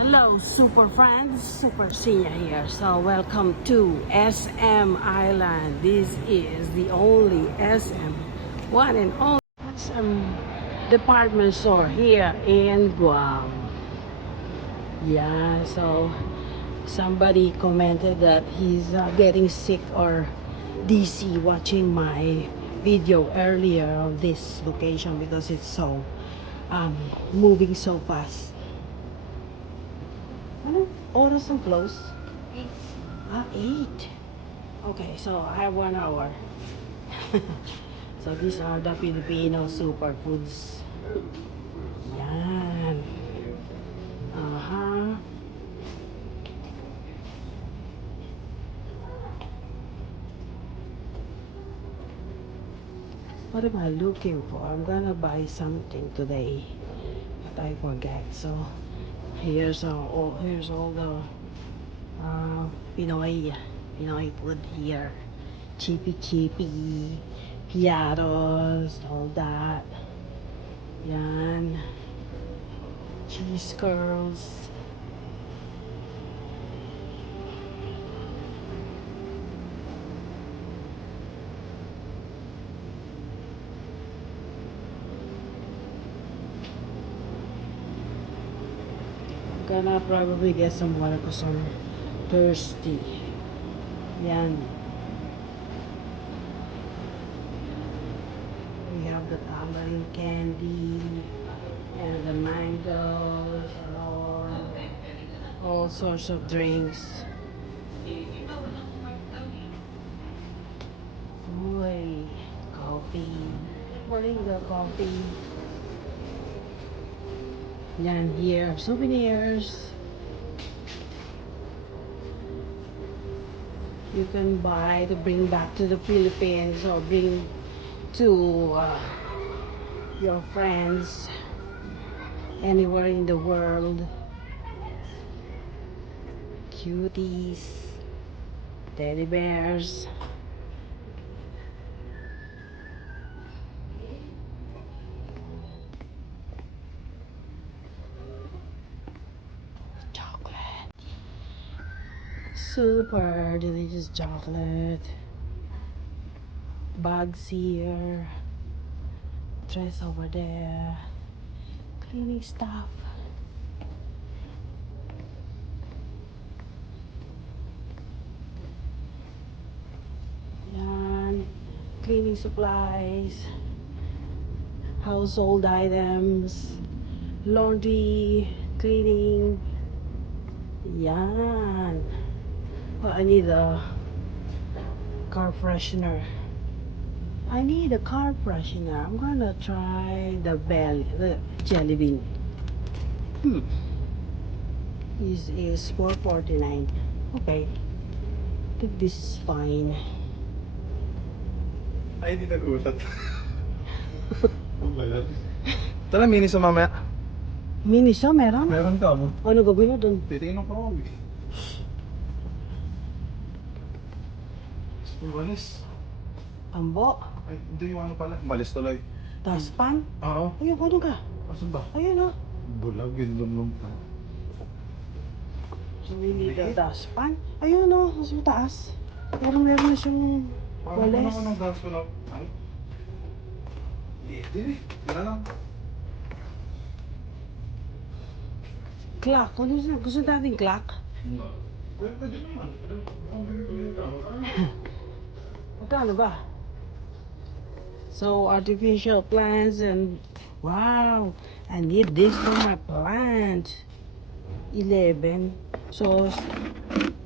Hello, super friends, Super Senior here. So, welcome to SM Island. This is the only SM, one and only SM department store here in Guam. Yeah, so somebody commented that he's getting sick or DC watching my video earlier of this location because it's so moving so fast. Ano oras ang close? 8. Okay, so I have 1 hour. So these are the Filipino superfoods. Yan. Uh-huh. What am I looking for? I'm gonna buy something today, but I forget. So here's all the Pinoy food here. Chippy, piatos, all that. Yan. Cheese curls. I'm gonna probably get some water because I'm thirsty. Yan. We have the tamarind candy and the mangoes and all sorts of drinks. Uy, coffee. Moringa coffee. Yan, here, souvenirs. You can buy to bring back to the Philippines or bring to your friends anywhere in the world. Cuties, teddy bears. Chocolate. Super delicious chocolate. Bags here. Dress over there. Cleaning stuff. Yan. Cleaning supplies. Household items. Laundry. Cleaning. Yan. Well, I need a car freshener. I'm gonna try the jelly bean. This is $4.49. Okay. I think this is fine. Ay, hindi nag-utat. Ano ba yan? Tara, mini sa mamaya. Mini siya, meron? Meron ka mo? Ano gawin mo dun? Titingnan ko ako eh. Walis. Ambo? Ay, hindi yung ano pala. Malis tuloy. Daspan? Oo. Ayun, ano ka? Asan ba? Ayun, oh. Bulag, yun lumlum pa. So we need the daspan. Ayun, oh. Mas mataas. Meron na siyang Parang walis. ano gas ko na. Ano? Hindi. Tira lang. Clock. Gusto natin clock? Pwede naman. Magkano ba? So, artificial plants and... Wow! I need this for my plant. 11. So,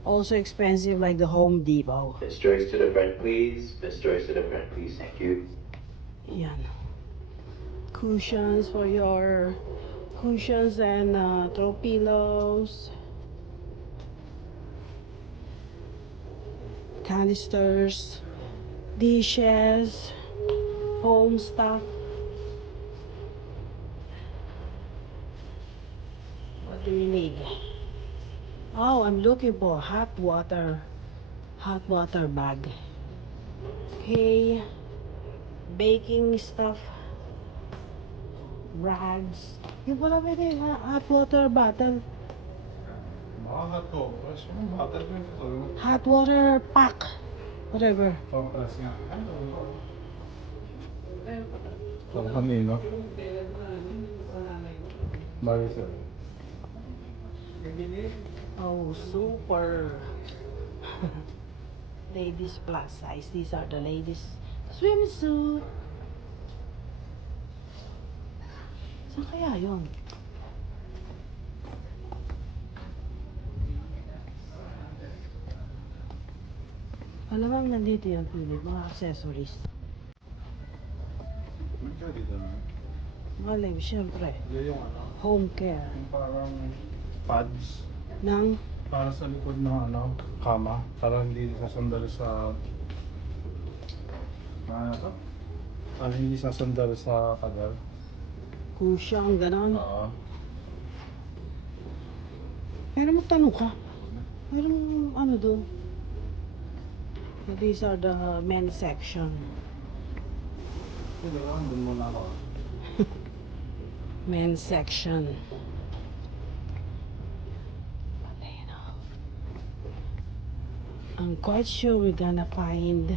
also expensive like the Home Depot. Miss Joyce to the front, please. Miss Joyce to the front, please. Thank you. Yan. Cushions for your... Cushions and throw pillows. Canisters. Dishes. Home stuff. What do you need? Oh, I'm looking for hot water bag. Okay, baking stuff, rags. Yung pala pwede hot water bottle. hot compress. Yung bottle ko ito. Hot water pack. Whatever. Compress nga. Ito kanino? Bakit sir? Oh, super. Ladies plus size. These are the ladies swimsuit. Saan kaya yun? Alamang nandito yung Philip, mga accessories. Magka dito na. Malay, syempre. Hindi yung ano. Home care. Yung parang pads. Ng Para sa likod ng ano, kama. Para hindi sasandal sa... Ano to? Para hindi sasandal sa kagal. cushion, ganon. Oo. Pero magtanong ka. Merong ano doon? These are the men's section. Hindi lang, dun muna ako. Men's section. You know, I'm quite sure we're gonna find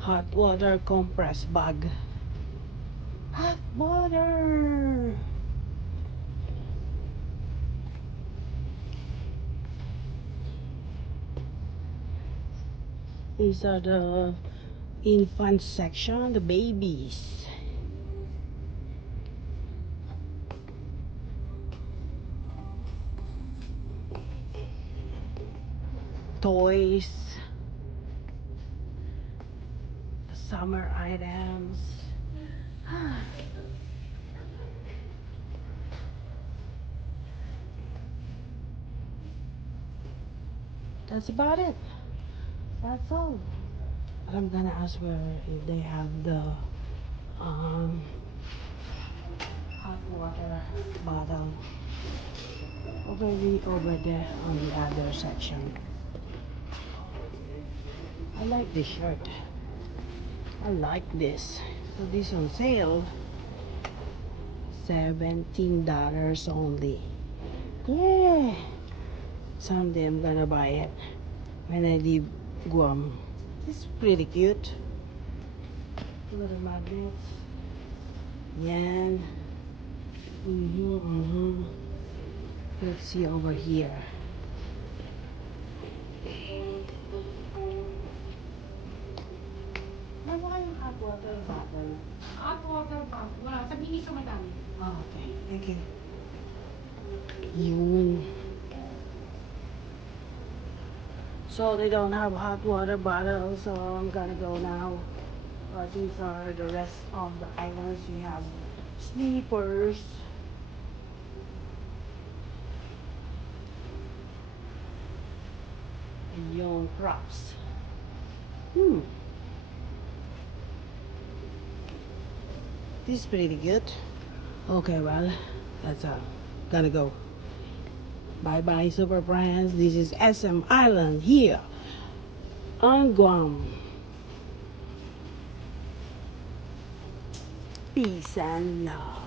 hot water compress bag. Hot water! These are the infant section, the babies. Toys. Summer items. That's about it. That's all. But I'm gonna ask where if they have the hot water bottle over there on the other section. I like this shirt. I like this. So this on sale. $17 only. Yeah. Someday I'm gonna buy it when I leave Guam. It's pretty cute. Little magnets. Yan. Let's see over here. Ano kayong hot water bottle? Hot water bag. Wala, sabihin sa madami. Oh, okay. Thank you. Yun. So they don't have hot water bottles, so I'm gonna go now. These are the rest of the islands. We have sleepers. Yung props. This is pretty good. Okay, well, that's all. Gonna go. Bye bye, super friends. This is SM Island here on Guam. Peace and love.